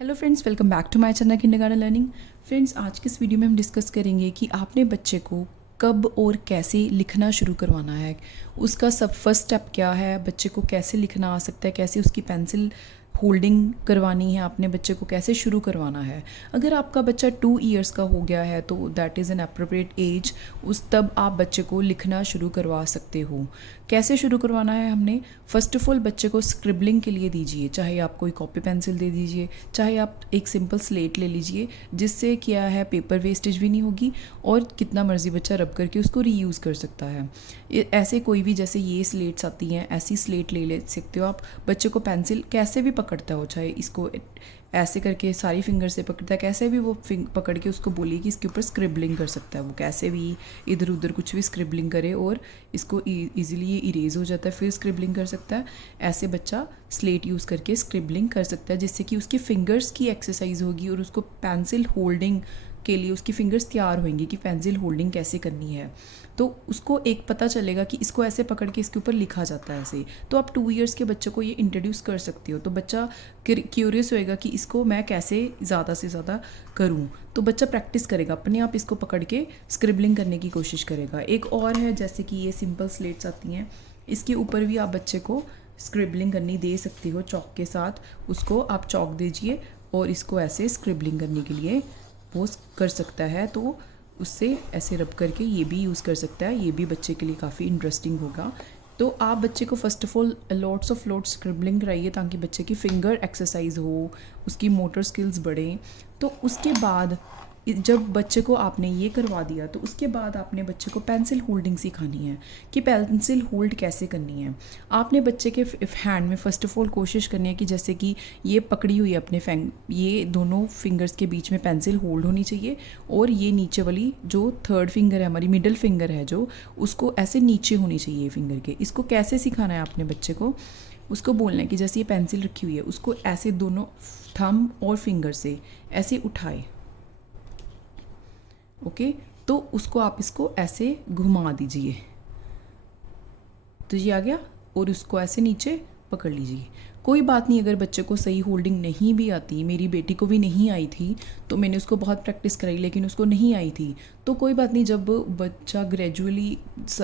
Hello friends, welcome back to my channel kindergarten learning. Friends, आज के इस video में हम डिस्कस करेंगे कि आपने बच्चे को कब और कैसे लिखना शुरू करवाना है। उसका सब फर्स्ट स्टेप क्या है, बच्चे को कैसे लिखना आ सकता है, कैसे उसकी पेंसिल होल्डिंग करवानी है, आपने बच्चे को कैसे शुरू करवाना है। अगर आपका बच्चा 2 ईयर्स का हो गया है तो that is an appropriate age, उस तब आप बच्चे को लिखना शुरू करवा सकते हो। कैसे शुरू करवाना है हमने, फ़र्स्ट ऑफ ऑल बच्चे को स्क्रिबलिंग के लिए दीजिए, चाहे आप कोई कॉपी पेंसिल दे दीजिए, चाहे आप एक सिंपल स्लेट ले लीजिए, जिससे क्या है पेपर वेस्टेज भी नहीं होगी और कितना मर्जी बच्चा रब करके उसको रीयूज़ कर सकता है। ऐसे कोई भी, जैसे ये स्लेट्स आती हैं, ऐसी स्लेट ले सकते हो आप। बच्चे को पेंसिल कैसे भी पकड़ता हो, चाहे इसको ऐसे करके सारी फिंगर से पकड़ता है, कैसे भी वो पकड़ के उसको बोलिए कि इसके ऊपर स्क्रिबलिंग कर सकता है, वो कैसे भी इधर उधर कुछ भी स्क्रिबलिंग करे और इसको ईजिली ये इरेज हो जाता है, फिर स्क्रिबलिंग कर सकता है। ऐसे बच्चा स्लेट यूज़ करके स्क्रिबलिंग कर सकता है, जिससे कि उसकी फिंगर्स की एक्सरसाइज होगी और उसको पेंसिल होल्डिंग के लिए उसकी फिंगर्स तैयार होंगी कि पेंसिल होल्डिंग कैसे करनी है। तो उसको एक पता चलेगा कि इसको ऐसे पकड़ के इसके ऊपर लिखा जाता है ऐसे। तो आप 2 ईयर्स के बच्चे को ये इंट्रोड्यूस कर सकते हो, तो बच्चा क्यूरियस होएगा कि इसको मैं कैसे ज़्यादा से ज़्यादा करूँ। तो बच्चा प्रैक्टिस करेगा, अपने आप इसको पकड़ के स्क्रिबलिंग करने की कोशिश करेगा। एक और है, जैसे कि ये सिंपल स्लेट्स आती हैं, इसके ऊपर भी आप बच्चे को स्क्रिबलिंग करनी दे सकते हो चॉक के साथ। उसको आप चॉक दीजिए और इसको ऐसे स्क्रिबलिंग करने के लिए वो कर सकता है, तो उससे ऐसे रब करके ये भी यूज़ कर सकता है। ये भी बच्चे के लिए काफ़ी इंटरेस्टिंग होगा। तो आप बच्चे को first of all lots scribbling कराइए, ताकि बच्चे की फिंगर एक्सरसाइज हो, उसकी मोटर स्किल्स बढ़ें। तो उसके बाद जब बच्चे को आपने ये करवा दिया, तो उसके बाद आपने बच्चे को पेंसिल होल्डिंग सिखानी है कि पेंसिल होल्ड कैसे करनी है। आपने बच्चे के हैंड में फ़र्स्ट ऑफ ऑल कोशिश करनी है कि जैसे कि ये पकड़ी हुई है अपने ये दोनों फिंगर्स के बीच में पेंसिल होल्ड होनी चाहिए, और ये नीचे वाली जो थर्ड फिंगर है, हमारी मिडिल फिंगर है, जो उसको ऐसे नीचे होनी चाहिए फिंगर के। इसको कैसे सिखाना है आपने बच्चे को, उसको बोलना है कि जैसे ये पेंसिल रखी हुई है, उसको ऐसे दोनों थंब और फिंगर से ऐसे उठाए। ओके, तो उसको आप इसको ऐसे घुमा दीजिए, तो ये आ गया, और उसको ऐसे नीचे पकड़ लीजिए। कोई बात नहीं, अगर बच्चे को सही होल्डिंग नहीं भी आती, मेरी बेटी को भी नहीं आई थी, तो मैंने उसको बहुत प्रैक्टिस कराई, लेकिन उसको नहीं आई थी, तो कोई बात नहीं। जब बच्चा ग्रेजुअली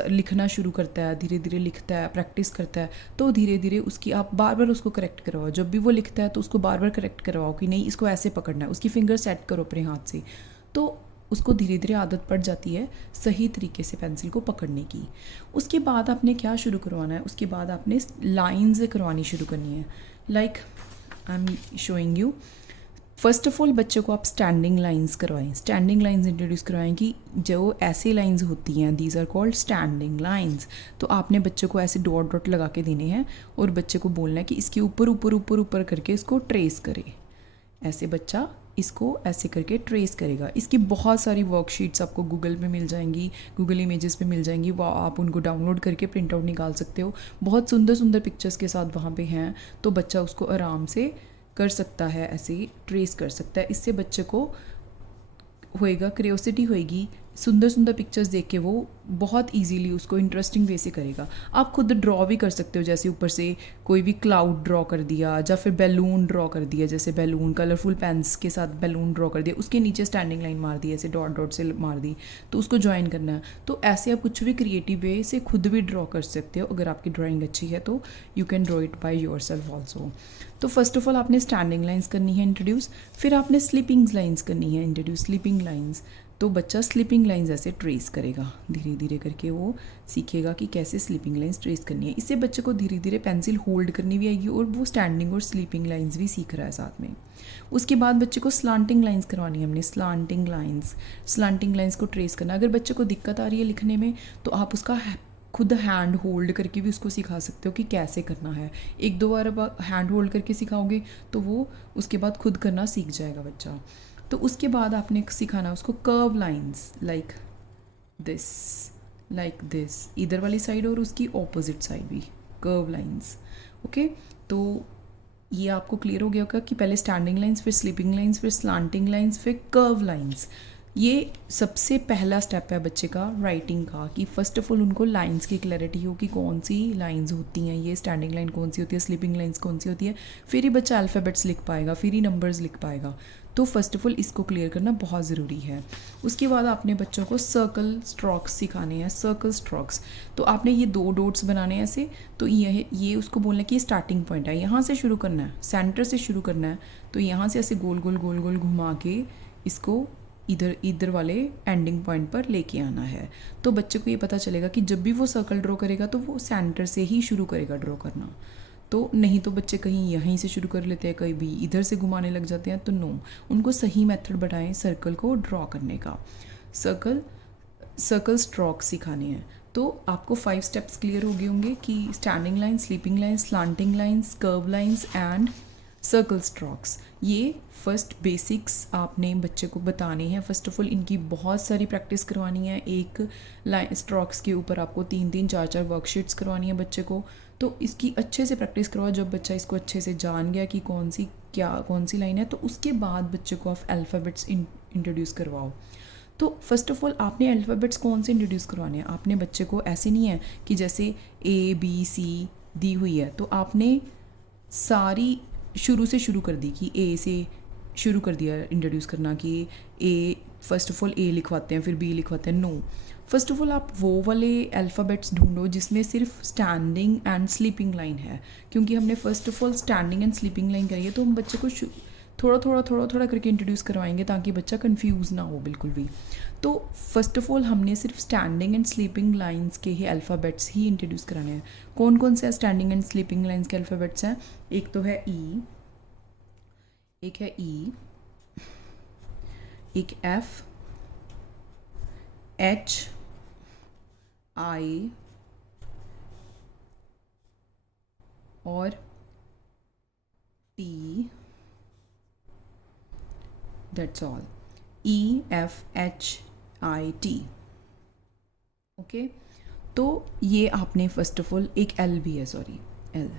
लिखना शुरू करता है, धीरे धीरे लिखता है, प्रैक्टिस करता है, तो धीरे धीरे उसकी आप बार बार उसको करेक्ट करवाओ। जब भी वो लिखता है तो उसको बार बार करेक्ट करवाओ कि नहीं, इसको ऐसे पकड़ना है, उसकी फिंगर सेट करो अपने हाथ से, तो उसको धीरे धीरे आदत पड़ जाती है सही तरीके से पेंसिल को पकड़ने की। उसके बाद आपने क्या शुरू करवाना है, उसके बाद आपने लाइंस करवानी शुरू करनी है। Like I am showing you. First of all बच्चे को आप स्टैंडिंग लाइंस करवाएं, स्टैंडिंग लाइंस इंट्रोड्यूस करवाएं कि जो ऐसे लाइंस होती हैं, these are called standing lines. तो आपने बच्चे को ऐसे डॉट डॉट लगा के देने हैं और बच्चे को बोलना है कि इसके ऊपर ऊपर ऊपर ऊपर करके इसको ट्रेस करे। ऐसे बच्चा इसको ऐसे करके ट्रेस करेगा। इसकी बहुत सारी वर्कशीट्स आपको गूगल पे मिल जाएंगी, गूगल इमेजेस पे मिल जाएंगी, वो आप उनको डाउनलोड करके प्रिंट आउट निकाल सकते हो। बहुत सुंदर सुंदर पिक्चर्स के साथ वहाँ पे हैं, तो बच्चा उसको आराम से कर सकता है, ऐसे ही ट्रेस कर सकता है। इससे बच्चे को होएगा, क्यूरियोसिटी होएगी, सुंदर सुंदर पिक्चर्स देख के वो बहुत इजीली उसको इंटरेस्टिंग वे से करेगा। आप खुद ड्रॉ भी कर सकते हो, जैसे ऊपर से कोई भी क्लाउड ड्रॉ कर दिया, या फिर बैलून ड्रॉ कर दिया, जैसे बैलून कलरफुल पेन्स के साथ बैलून ड्रॉ कर दिया, उसके नीचे स्टैंडिंग लाइन मार दी, ऐसे डॉट डॉट से मार दी, तो उसको ज्वाइन करना है। तो ऐसे आप कुछ भी क्रिएटिव वे से खुद भी ड्रॉ कर सकते हो। अगर आपकी ड्राइंग अच्छी है तो you can draw it by your self also. तो फर्स्ट ऑफ ऑल आपने स्टैंडिंग लाइन्स करनी है इंट्रोड्यूस, फिर आपने स्लीपिंग लाइन्स करनी है इंट्रोड्यूस, स्लीपिंग लाइन्स। तो बच्चा स्लीपिंग लाइंस ऐसे ट्रेस करेगा, धीरे धीरे करके वो सीखेगा कि कैसे स्लीपिंग लाइंस ट्रेस करनी है। इससे बच्चे को धीरे धीरे पेंसिल होल्ड करनी भी आएगी और वो स्टैंडिंग और स्लीपिंग लाइंस भी सीख रहा है साथ में। उसके बाद बच्चे को स्लांटिंग लाइंस करवानी है हमने, स्लांटिंग लाइंस को ट्रेस करना। अगर बच्चे को दिक्कत आ रही है लिखने में, तो आप उसका खुद हैंड होल्ड करके भी उसको सिखा सकते हो कि कैसे करना है। एक दो बार हैंड होल्ड करके सिखाओगे तो वो उसके बाद खुद करना सीख जाएगा बच्चा। तो उसके बाद आपने सिखाना उसको कर्व लाइंस, लाइक दिस, इधर वाली साइड और उसकी ऑपोजिट साइड भी कर्व लाइंस। ओके, तो ये आपको क्लियर हो गया होगा कि पहले स्टैंडिंग लाइंस, फिर स्लीपिंग लाइंस, फिर स्लांटिंग लाइंस, फिर कर्व लाइंस। ये सबसे पहला स्टेप है बच्चे का राइटिंग का, कि फ़र्स्ट ऑफ ऑल उनको लाइंस की क्लैरिटी हो कि कौन सी लाइंस होती हैं, ये स्टैंडिंग लाइन कौन सी होती है, स्लीपिंग लाइंस कौन सी होती है, फिर ही बच्चा अल्फ़ाबेट्स लिख पाएगा, फिर ही नंबर्स लिख पाएगा। तो फ़र्स्ट ऑफ ऑल इसको क्लियर करना बहुत ज़रूरी है। उसके बाद आपने बच्चों को सर्कल स्ट्रोक्स सिखाने हैं, सर्कल स्ट्रोक्स। तो आपने ये 2 डॉट्स बनाने हैं ऐसे, तो ये उसको बोलना है कि ये स्टार्टिंग पॉइंट है, यहाँ से शुरू करना है, सेंटर से शुरू करना है। तो यहाँ से ऐसे गोल गोल गोल गोल घुमा के इसको इधर वाले एंडिंग पॉइंट पर लेके आना है। तो बच्चे को ये पता चलेगा कि जब भी वो सर्कल ड्रॉ करेगा तो वो सेंटर से ही शुरू करेगा ड्रॉ करना। तो नहीं तो बच्चे कहीं यहीं से शुरू कर लेते हैं, कहीं भी इधर से घुमाने लग जाते हैं। तो नो, उनको सही मेथड बताएं सर्कल को ड्रॉ करने का। सर्कल स्ट्रोक सिखाने हैं। तो आपको 5 स्टेप्स क्लियर हो गए होंगे कि standing line, sleeping line, slanting lines, curve lines and circle strokes. ये फर्स्ट बेसिक्स आपने बच्चे को बताने हैं। फ़र्स्ट ऑफ ऑल इनकी बहुत सारी प्रैक्टिस करवानी है। एक लाइन स्ट्रोक्स के ऊपर आपको 3-3, 4-4 वर्कशीट्स करवानी है बच्चे को। तो इसकी अच्छे से प्रैक्टिस करवाओ। जब बच्चा इसको अच्छे से जान गया कि कौन सी लाइन है, तो उसके बाद बच्चे को आप अल्फ़ाबेट्स इंट्रोड्यूस करवाओ। तो फर्स्ट ऑफ ऑल आपने अल्फ़ाबेट्स कौन से इंट्रोड्यूस करवाने हैं। आपने बच्चे को ऐसे नहीं है कि जैसे A B C दी हुई है तो आपने सारी शुरू से शुरू कर दी कि ए से शुरू कर दिया इंट्रोड्यूस करना कि ए, फर्स्ट ऑफ ऑल ए लिखवाते हैं फिर बी लिखवाते हैं। नो, फर्स्ट ऑफ ऑल आप वो वाले अल्फ़ाबेट्स ढूंढो जिसमें सिर्फ स्टैंडिंग एंड स्लीपिंग लाइन है, क्योंकि हमने first of all standing and sleeping line करी है। तो हम बच्चे को थोड़ा करके इंट्रोड्यूस करवाएंगे ताकि बच्चा कंफ्यूज ना हो बिल्कुल भी। तो फर्स्ट ऑफ ऑल हमने सिर्फ स्टैंडिंग एंड स्लीपिंग लाइंस के ही अल्फ़ाबेट्स ही इंट्रोड्यूस कराने हैं। कौन कौन से स्टैंडिंग एंड स्लीपिंग लाइंस के अल्फ़ाबेट्स हैं? एक तो है ई, एक है ई, एक एफ, एच, आई और T. That's all, E F H I T. Okay, तो ये आपने फर्स्ट ऑफ ऑल, एक एल भी है, सॉरी एल।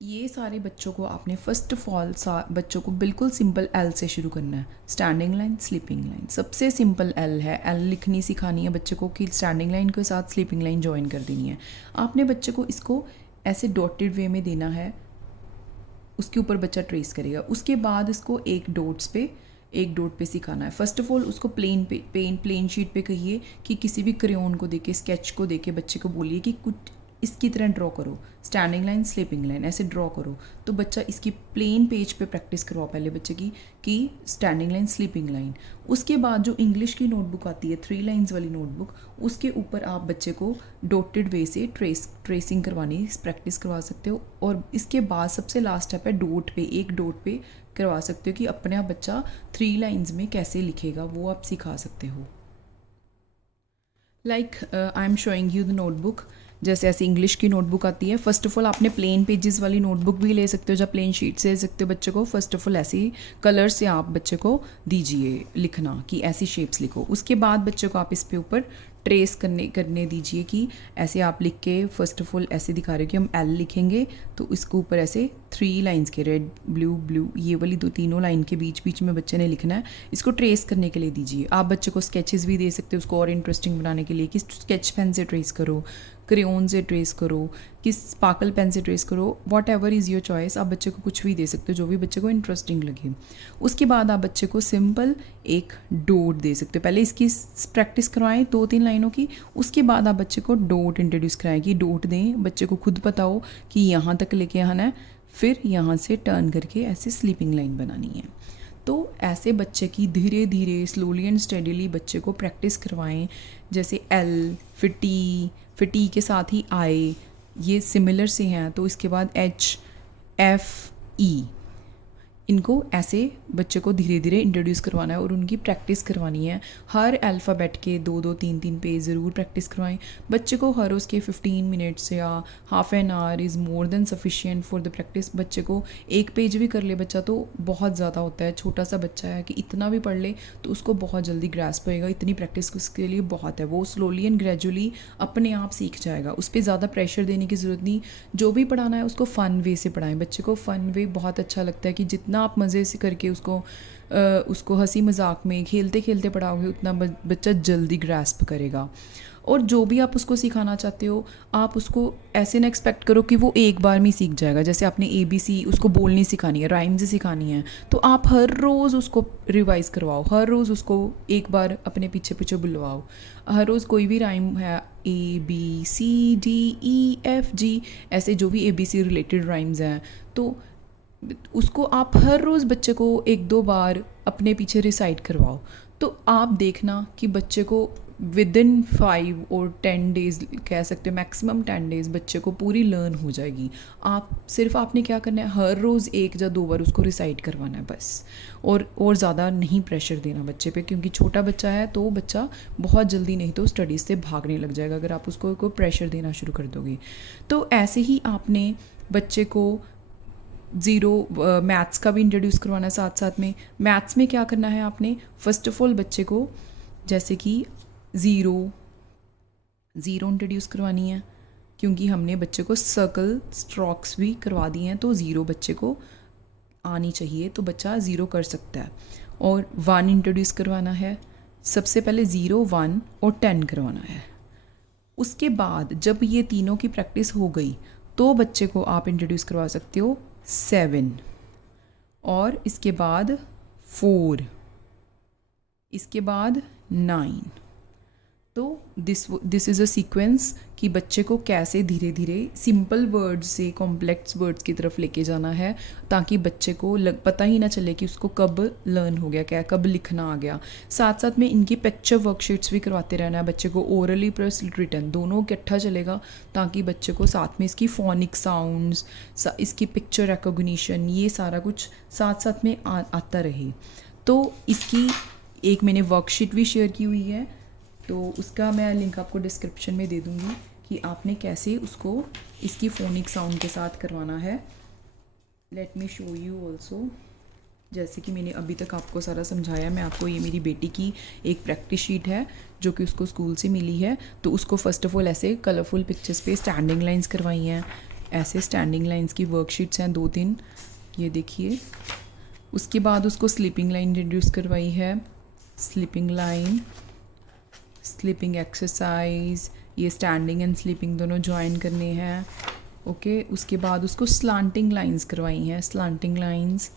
ये सारे बच्चों को आपने फर्स्ट ऑफ ऑल बच्चों को बिल्कुल सिंपल एल से शुरू करना है। स्टैंडिंग लाइन, स्लीपिंग लाइन, सबसे सिंपल एल है। एल लिखनी सिखानी है बच्चे को कि स्टैंडिंग लाइन के साथ स्लीपिंग लाइन ज्वाइन कर देनी है। आपने बच्चे को इसको ऐसे डॉटेड वे में देना है, उसके ऊपर बच्चा ट्रेस करेगा। उसके बाद इसको एक डॉट पे सिखाना है। फर्स्ट ऑफ ऑल उसको प्लेन शीट पे कहिए कि किसी भी क्रेयॉन को देके, स्केच को देके बच्चे को बोलिए कि कुछ इसकी तरह ड्रॉ करो, स्टैंडिंग लाइन, स्लीपिंग लाइन, ऐसे ड्रॉ करो। तो बच्चा इसकी प्लेन पेज पे प्रैक्टिस करवाओ पहले बच्चे की कि स्टैंडिंग लाइन, स्लीपिंग लाइन। उसके बाद जो इंग्लिश की नोटबुक आती है 3 लाइन्स वाली नोटबुक, उसके ऊपर आप बच्चे को डॉटेड वे से ट्रेसिंग करवानी प्रैक्टिस करवा सकते हो। और इसके बाद सबसे लास्ट स्टेप है एक डॉट पे करवा सकते हो कि अपने आप बच्चा 3 लाइन्स में कैसे लिखेगा वो आप सिखा सकते हो। Like I am showing you the notebook. जैसे ऐसी इंग्लिश की नोटबुक आती है, फर्स्ट ऑफ ऑल आपने प्लेन पेजेस वाली नोटबुक भी ले सकते हो या प्लेन शीट से ले सकते हो बच्चे को। फर्स्ट ऑफ ऑल ऐसी कलर से आप बच्चे को दीजिए लिखना कि ऐसी शेप्स लिखो। उसके बाद बच्चे को आप इस पे ऊपर ट्रेस करने दीजिए कि ऐसे आप लिख के, फर्स्ट ऑफ ऑल ऐसे दिखा रहे हो कि हम एल लिखेंगे तो इसके ऊपर ऐसे 3 लाइंस के रेड ब्लू ये वाली तीनों लाइन के बीच में बच्चे ने लिखना है। इसको ट्रेस करने के लिए दीजिए। आप बच्चे को स्केचेस भी दे सकते हो उसको और इंटरेस्टिंग बनाने के लिए कि स्केच पेन से ट्रेस करो, क्रेयॉन से ट्रेस करो, कि स्पार्कल पेन से ट्रेस करो, what ever is your choice. आप बच्चे को कुछ भी दे सकते हो जो भी बच्चे को इंटरेस्टिंग लगे। उसके बाद आप बच्चे को सिंपल एक डॉट दे सकते हो। पहले इसकी प्रैक्टिस करवाएं 2-3 लाइनों की, उसके बाद आप बच्चे को डॉट इंट्रोड्यूस कराएं कि डॉट दें, बच्चे को खुद पता हो कि यहाँ तक लेके आना है, फिर यहाँ से टर्न करके ऐसे स्लीपिंग लाइन बनानी है। तो ऐसे बच्चे की धीरे धीरे स्लोली एंड स्टेडीली बच्चे को प्रैक्टिस करवाएं। जैसे एल, फिर टी के साथ ही आई, ये सिमिलर से हैं। तो इसके बाद एच, एफ, ई, इनको ऐसे बच्चे को धीरे धीरे इंट्रोड्यूस करवाना है और उनकी प्रैक्टिस करवानी है। हर अल्फ़ाबेट के 2-2, 3-3 पेज ज़रूर प्रैक्टिस करवाएं बच्चे को। हर उसके 15 मिनट्स या half an hour is more than sufficient for the practice. बच्चे को एक पेज भी कर ले बच्चा तो बहुत ज़्यादा होता है। छोटा सा बच्चा है कि इतना भी पढ़ ले तो उसको बहुत जल्दी ग्रास्प होएगा। इतनी प्रैक्टिस उसके लिए बहुत है। वो स्लोली एंड ग्रेजुअली अपने आप सीख जाएगा। उस पर ज़्यादा प्रेशर देने की ज़रूरत नहीं। जो भी पढ़ाना है उसको फ़न वे से पढ़ाएं। बच्चे को फ़न वे बहुत अच्छा लगता है कि जितना आप मज़े से करके उसको हंसी मजाक में खेलते खेलते पढ़ाओगे उतना बच्चा जल्दी ग्रास्प करेगा। और जो भी आप उसको सिखाना चाहते हो आप उसको ऐसे ना एक्सपेक्ट करो कि वो एक बार में ही सीख जाएगा। जैसे आपने ABC उसको बोलनी सिखानी है, राइम्स सिखानी है, तो आप हर रोज़ उसको रिवाइज़ करवाओ, हर रोज़ उसको एक बार अपने पीछे पीछे बुलवाओ। हर रोज़ कोई भी राइम है ABCDEFG ऐसे जो भी ABC रिलेटेड राइम्स हैं तो उसको आप हर रोज़ बच्चे को 1-2 बार अपने पीछे रिसाइट करवाओ। तो आप देखना कि बच्चे को विदिन 5 और 10 डेज़ कह सकते हो, मैक्सिमम 10 डेज़ बच्चे को पूरी लर्न हो जाएगी। आपने क्या करना है, हर रोज़ 1 या 2 बार उसको रिसाइट करवाना है बस। और ज़्यादा नहीं प्रेशर देना बच्चे पे, क्योंकि छोटा बच्चा है तो बच्चा बहुत जल्दी नहीं तो स्टडीज़ से भागने लग जाएगा अगर आप उसको प्रेशर देना शुरू कर दोगे। तो ऐसे ही आपने बच्चे को मैथ्स का भी इंट्रोड्यूस करवाना है साथ साथ में। मैथ्स में क्या करना है आपने, फ़र्स्ट ऑफ ऑल बच्चे को जैसे कि ज़ीरो इंट्रोड्यूस करवानी है, क्योंकि हमने बच्चे को सर्कल स्ट्रोक्स भी करवा दिए हैं तो ज़ीरो बच्चे को आनी चाहिए तो बच्चा ज़ीरो कर सकता है। और 1 इंट्रोड्यूस करवाना है, सबसे पहले 0, 1 और 10 करवाना है। उसके बाद जब ये तीनों की प्रैक्टिस हो गई तो बच्चे को आप इंट्रोड्यूस करवा सकते हो 7 और इसके बाद 4, इसके बाद 9। तो दिस इज़ अ सीक्वेंस कि बच्चे को कैसे धीरे धीरे सिंपल वर्ड्स से कॉम्प्लेक्स वर्ड्स की तरफ लेके जाना है, ताकि बच्चे को पता ही ना चले कि उसको कब लर्न हो गया, क्या कब लिखना आ गया। साथ साथ में इनकी पिक्चर वर्कशीट्स भी करवाते रहना है बच्चे को, ओरली प्लस रिटन दोनों इकट्ठा चलेगा, ताकि बच्चे को साथ में इसकी फोनिक साउंड्स, इसकी पिक्चर रिकॉग्निशन, ये सारा कुछ साथ साथ में आता रहे। तो इसकी एक मैंने वर्कशीट भी शेयर की हुई है, तो उसका मैं लिंक आपको डिस्क्रिप्शन में दे दूँगी कि आपने कैसे उसको इसकी फोनिक साउंड के साथ करवाना है। Let me show you also. जैसे कि मैंने अभी तक आपको सारा समझाया, मैं आपको ये मेरी बेटी की एक प्रैक्टिस शीट है जो कि उसको स्कूल से मिली है। तो उसको फ़र्स्ट ऑफ ऑल ऐसे कलरफुल पिक्चर्स पे स्टैंडिंग लाइंस करवाई हैं, ऐसे स्टैंडिंग लाइंस की वर्कशीट्स हैं 2-3, ये देखिए। उसके बाद उसको स्लीपिंग लाइन इंट्रोड्यूस करवाई है, स्लीपिंग लाइन, स्लीपिंग एक्सरसाइज, ये स्टैंडिंग एंड स्लीपिंग दोनों ज्वाइन करने हैं। ओके, उसके बाद उसको स्लांटिंग लाइंस करवाई हैं, स्लांटिंग लाइंस।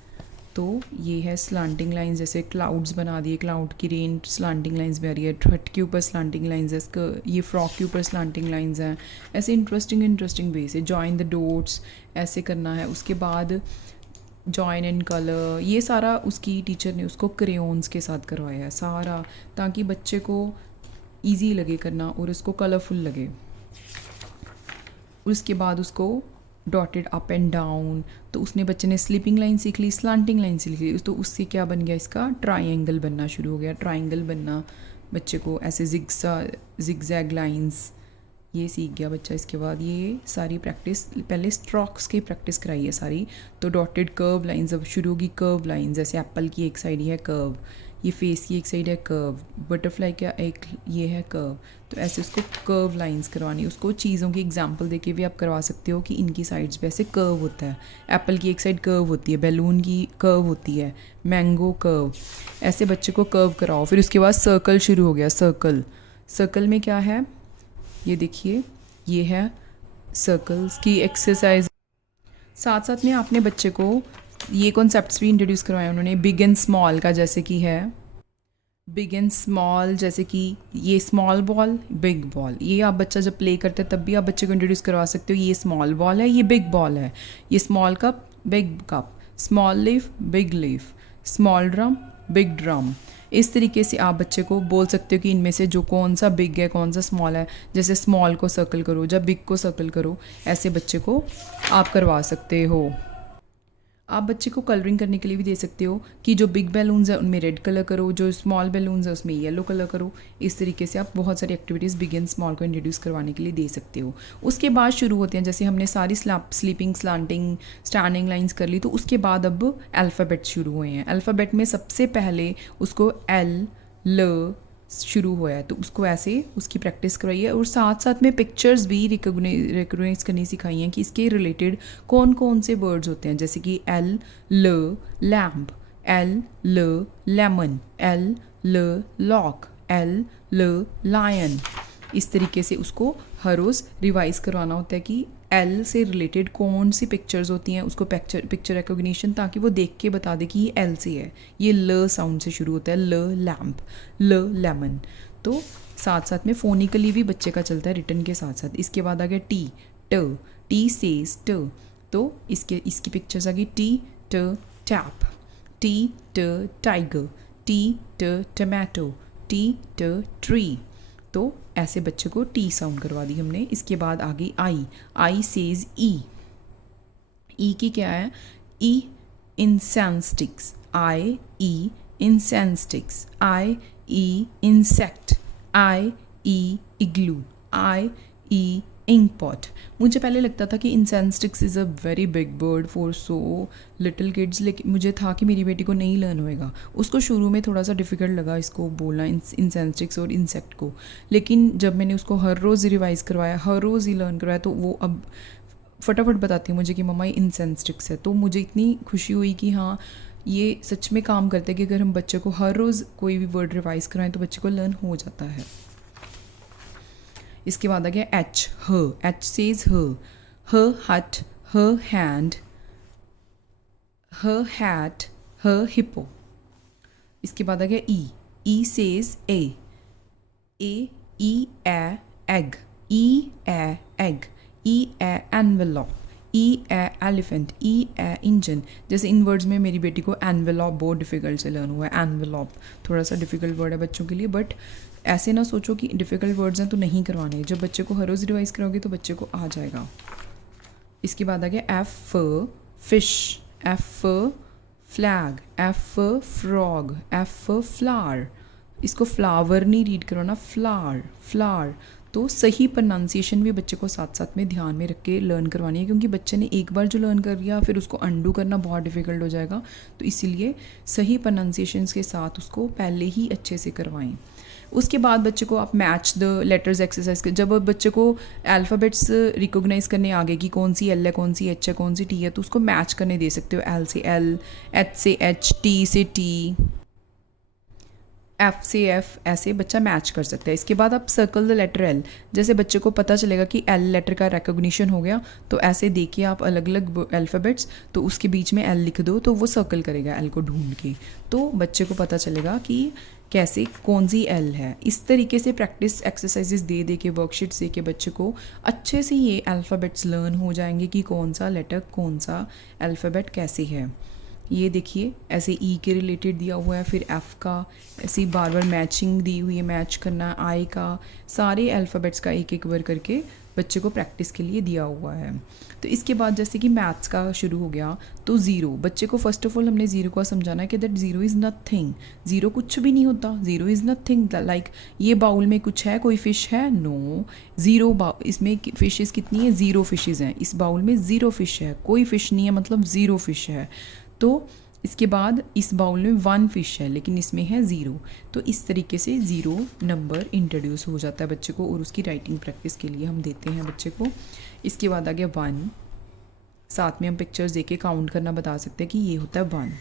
तो ये है स्लांटिंग लाइंस, जैसे क्लाउड्स बना दिए, क्लाउड की रेन स्लांटिंग लाइंस में आ रही है, हट के ऊपर स्लांटिंग लाइंस है, इसका ये फ्रॉक के ऊपर स्लांटिंग लाइंस हैं। ऐसे इंटरेस्टिंग वे से जॉइन द डॉट्स ऐसे करना है। उसके बाद जॉइन इन कलर, ये सारा उसकी टीचर ने उसको क्रेयॉन्स के साथ करवाया है सारा, ताकि बच्चे को ईजी लगे करना और उसको कलरफुल लगे। उसके बाद उसको डॉटेड अप एंड डाउन, तो उसने बच्चे ने स्लीपिंग लाइन सीख ली, स्लांटिंग लाइन सीख ली, तो उससे क्या बन गया, इसका ट्रायंगल बनना शुरू हो गया। ट्रायंगल बनना बच्चे को, ऐसे जिगजैग लाइंस ये सीख गया बच्चा। इसके बाद ये सारी प्रैक्टिस, पहले स्ट्रोक्स की प्रैक्टिस कराई है सारी, तो डॉटेड कर्व लाइंस अब शुरू होगी। कर्व लाइंस जैसे एप्पल की एक साइड है कर्व, ये फेस की एक साइड है कर्व, बटरफ्लाई का एक ये है कर्व, तो ऐसे उसको कर्व लाइंस करवानी। उसको चीज़ों की एग्जांपल देके भी आप करवा सकते हो कि इनकी साइड्स पे ऐसे कर्व होता है। एप्पल की एक साइड कर्व होती है, बैलून की कर्व होती है, मैंगो कर्व, ऐसे बच्चे को कर्व कराओ। फिर उसके बाद सर्कल शुरू हो गया। सर्कल में क्या है, ये देखिए, ये है सर्कल्स की एक्सरसाइज। साथ साथ में आपने बच्चे को ये कॉन्सेप्ट्स भी इंट्रोड्यूस करवाए उन्होंने, बिग एंड स्मॉल का, जैसे कि है बिग एंड स्मॉल, जैसे कि ये स्मॉल बॉल, बिग बॉल, ये आप बच्चा जब प्ले करते हैं तब भी आप बच्चे को इंट्रोड्यूस करवा सकते हो। ये स्मॉल बॉल है, ये बिग बॉल है, ये small cup, big cup, small leaf, big leaf, small drum, big drum. इस तरीके से आप बच्चे को बोल सकते हो कि इनमें से जो कौन सा बिग है कौन सा स्मॉल है। जैसे स्मॉल को सर्कल करो, जब बिग को सर्कल करो, ऐसे बच्चे को आप करवा सकते हो। आप बच्चे को कलरिंग करने के लिए भी दे सकते हो कि जो बिग बैलून्स है उनमें रेड कलर करो, जो स्मॉल बैलून्स है उसमें येलो कलर करो। इस तरीके से आप बहुत सारी एक्टिविटीज़ बिग एंड स्मॉल को इंट्रोड्यूस करवाने के लिए दे सकते हो। उसके बाद शुरू होते हैं, जैसे हमने सारी स्लीपिंग, स्लांटिंग, स्टैंडिंग लाइंस कर ली, तो उसके बाद अब अल्फ़ाबेट शुरू हुए हैं। अल्फ़ाबेट में सबसे पहले उसको L, L, शुरू हुआ है, तो उसको ऐसे उसकी प्रैक्टिस करवाइए और साथ साथ में पिक्चर्स भी रिकॉग्नाइज करनी सिखाई हैं कि इसके रिलेटेड कौन कौन से वर्ड्स होते हैं, जैसे कि एल ल लैम्प, एल ल लेमन, एल ल लॉक, एल ल लायन। इस तरीके से उसको हर रोज़ रिवाइज़ करवाना होता है कि एल से रिलेटेड कौन सी पिक्चर्स होती हैं, उसको पिक्चर रिकॉग्निशन, ताकि वो देख के बता दे कि ये एल से है, ये ल साउंड से शुरू होता है, ल लैम्प, ल लेमन। तो साथ साथ में फोनिकली भी बच्चे का चलता है रिटर्न के साथ साथ। इसके बाद आ गया टी, ट, टी सेज ट, तो इसकी पिक्चर्स आ गई टी ट टैप, टी ट टाइगर, टी ट टमाटो, टी ट ट्री। तो ऐसे बच्चे को टी साउंड करवा दी हमने। इसके बाद आ गई आई, आई सेज ई की क्या है, ई इंसेंस स्टिक्स, आई ई इंसेंस स्टिक्स, आई ई इंसेक्ट, आई ई इग्लू, आई ई इंक पॉट। मुझे पहले लगता था कि incense sticks is a very big word for so little kids, लेकिन मुझे था कि मेरी बेटी को नहीं लर्न होएगा। उसको शुरू में थोड़ा सा डिफ़िकल्ट लगा इसको बोलना, इंसेंस स्टिक्स और इंसेक्ट को, लेकिन जब मैंने उसको हर रोज़ रिवाइज़ करवाया, हर रोज़ ही लर्न करवाया, तो वो अब फटाफट बताती है मुझे कि मम्मा ये इंसेंस स्टिक्स है। तो मुझे इतनी खुशी हुई कि हाँ ये सच में काम करता है कि अगर हम बच्चे को हर रोज़ कोई भी वर्ड रिवाइज़ कराएं तो बच्चे को लर्न हो जाता है। इसके बाद आ गया एच, ह, एच सेज ह हट, ह हैंड, ह हैट, ह हिप्पो। इसके बाद आ गया ई सेज ए ई ए एग, ई ए एग, ई ए एनवेलॉप, ई ए एलिफेंट, ई ए इंजन। जैसे इन वर्ड्स में मेरी बेटी को एनवेलॉप बहुत डिफ़िकल्ट से लर्न हुआ है। एनवेलॉप थोड़ा सा डिफ़िकल्ट वर्ड है बच्चों के लिए, बट ऐसे ना सोचो कि डिफ़िकल्ट वर्ड्स हैं तो नहीं करवाने, जब बच्चे को हर रोज़ रिवाइज़ कराओगे तो बच्चे को आ जाएगा। इसके बाद आ गया F fish, F flag, F frog, F flower. इसको फ्लावर नहीं रीड करो ना, फ्लावर, फ्लावर। तो सही प्रोनाउंसिएशन भी बच्चे को साथ साथ में ध्यान में रख के लर्न करवानी है, क्योंकि बच्चे ने एक बार जो लर्न कर लिया फिर उसको अंडू करना बहुत डिफ़िकल्ट हो जाएगा। तो इसीलिए सही प्रोनाउंसिएशंस के साथ उसको पहले ही अच्छे से करवाएं। उसके बाद बच्चे को आप मैच द लेटर्स एक्सरसाइज कर, जब बच्चे को अल्फ़ाबेट्स रिकॉग्नाइज करने आ गए कि कौन सी एल है, कौन सी एच है, कौन सी टी है, तो उसको मैच करने दे सकते हो। एल से एल, एच से एच, टी से टी, एफ से एफ, ऐसे बच्चा मैच कर सकता है। इसके बाद आप सर्कल द लेटर एल, जैसे बच्चे को पता चलेगा कि एल लेटर का रिकॉग्निशन हो गया, तो ऐसे देखिए आप अलग अलग अल्फ़ाबेट्स, तो उसके बीच में एल लिख दो तो वो सर्कल करेगा एल को ढूंढ के, तो बच्चे को पता चलेगा कि कैसे कौन सी एल है। इस तरीके से प्रैक्टिस एक्सरसाइजेस दे दे के, वर्कशीट्स दे के बच्चे को अच्छे से ये अल्फ़ाबेट्स लर्न हो जाएंगे कि कौन सा लेटर कौन सा अल्फ़ाबेट कैसे है। ये देखिए ऐसे ई के रिलेटेड दिया हुआ है, फिर एफ़ का, ऐसी बार बार मैचिंग दी हुई है, मैच करना, आई का, सारे अल्फ़ाबेट्स का एक एक वर्ड करके बच्चे को प्रैक्टिस के लिए दिया हुआ है। तो इसके बाद जैसे कि मैथ्स का शुरू हो गया, तो ज़ीरो, बच्चे को फर्स्ट ऑफ ऑल हमने ज़ीरो का समझाना है कि that zero is nothing, zero कुछ भी नहीं होता, ज़ीरो इज़ नथिंग। लाइक ये बाउल में कुछ है, कोई फ़िश है, नो, ज़ीरो इसमें फ़िशेज़ कितनी है, ज़ीरो फ़िशेज़ हैं, इस बाउल में ज़ीरो फ़िश है, कोई फ़िश नहीं है मतलब ज़ीरो फ़िश है। तो इसके बाद इस बाउल में वन फिश है लेकिन इसमें है ज़ीरो, तो इस तरीके से ज़ीरो नंबर इंट्रोड्यूस हो जाता है बच्चे को, और उसकी राइटिंग प्रैक्टिस के लिए हम देते हैं बच्चे को। इसके बाद आ गया वन, साथ में हम पिक्चर्स दे के काउंट करना बता सकते हैं कि ये होता है वन।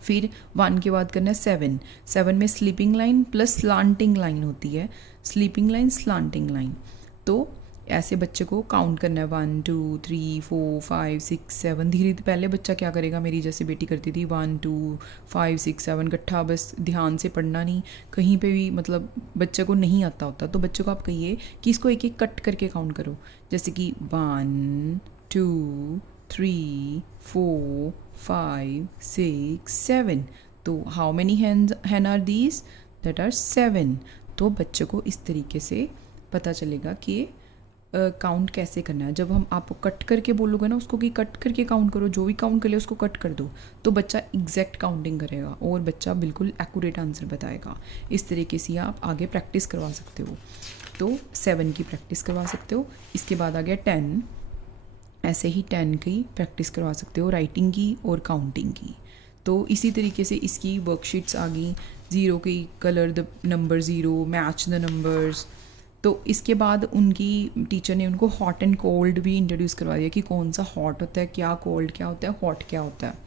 फिर वन के बाद करना है सेवन, सेवन में sleeping line plus slanting line होती है, स्लीपिंग लाइन स्लांटिंग लाइन। तो ऐसे बच्चे को काउंट करना है 1 2 3 4 5 6 7। धीरे धीरे पहले बच्चा क्या करेगा, मेरी जैसे बेटी करती थी 1 2 5 6 7 इकट्ठा, बस ध्यान से पढ़ना नहीं, कहीं पे भी मतलब बच्चे को नहीं आता होता, तो बच्चे को आप कहिए कि इसको एक एक कट करके काउंट करो, जैसे कि 1 2 3 4 5 6 7। तो how many hen are these, that are 7। तो बच्चे को इस तरीके से पता चलेगा कि काउंट कैसे करना है। जब हम आपको कट करके बोलोगे ना उसको कि कट करके काउंट करो, जो भी काउंट कर ले उसको कट कर दो, तो बच्चा एग्जैक्ट काउंटिंग करेगा और बच्चा बिल्कुल एक्यूरेट आंसर बताएगा। इस तरीके से आप आगे प्रैक्टिस करवा सकते हो। तो 7 की प्रैक्टिस करवा सकते हो। इसके बाद आ गया 10, ऐसे ही 10 की प्रैक्टिस करवा सकते हो, राइटिंग की और काउंटिंग की। तो इसी तरीके से इसकी वर्कशीट्स आ गई, ज़ीरो की colour the number zero, match the numbers. तो इसके बाद उनकी टीचर ने उनको हॉट एंड कोल्ड भी इंट्रोड्यूस करवा दिया कि कौन सा हॉट होता है, क्या कोल्ड क्या होता है, हॉट क्या होता है।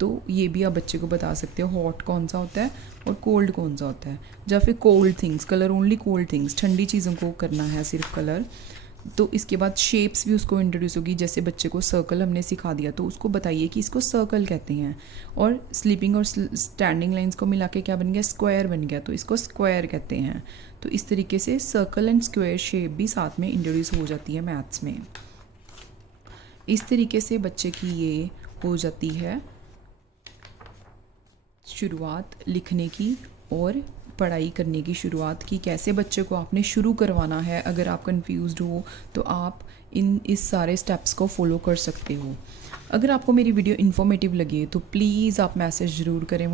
तो ये भी आप बच्चे को बता सकते हो हॉट कौन सा होता है और कोल्ड कौन सा होता है। या फिर cold things, colour only cold things, ठंडी चीज़ों को करना है सिर्फ कलर। तो इसके बाद शेप्स भी उसको इंट्रोड्यूस होगी। जैसे बच्चे को सर्कल हमने सिखा दिया तो उसको बताइए कि इसको सर्कल कहते हैं, और स्लीपिंग और स्टैंडिंग लाइंस को मिला के क्या बन गया, स्क्वायर बन गया, तो इसको स्क्वायर कहते हैं। तो इस तरीके से सर्कल एंड स्क्वायर शेप भी साथ में इंट्रोड्यूस हो जाती है मैथ्स में। इस तरीके से बच्चे की ये हो जाती है शुरुआत लिखने की और पढ़ाई करने की शुरुआत की। कैसे बच्चे को आपने शुरू करवाना है, अगर आप कंफ्यूज्ड हो तो आप इस सारे स्टेप्स को फॉलो कर सकते हो। अगर आपको मेरी वीडियो इन्फॉर्मेटिव लगे तो प्लीज़ आप मैसेज ज़रूर करें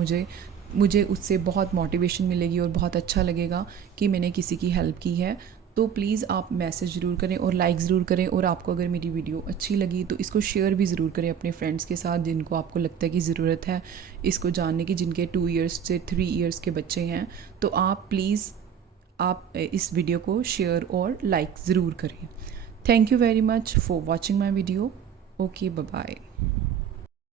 मुझे उससे बहुत मोटिवेशन मिलेगी और बहुत अच्छा लगेगा कि मैंने किसी की हेल्प की है। तो प्लीज़ आप मैसेज ज़रूर करें और लाइक ज़रूर करें, और आपको अगर मेरी वीडियो अच्छी लगी तो इसको शेयर भी ज़रूर करें अपने फ्रेंड्स के साथ जिनको आपको लगता है कि ज़रूरत है इसको जानने की, जिनके 2 इयर्स से 3 इयर्स के बच्चे हैं। तो आप प्लीज़ आप इस वीडियो को शेयर और लाइक ज़रूर करें। Thank you very much for watching my video. Okay, bye bye.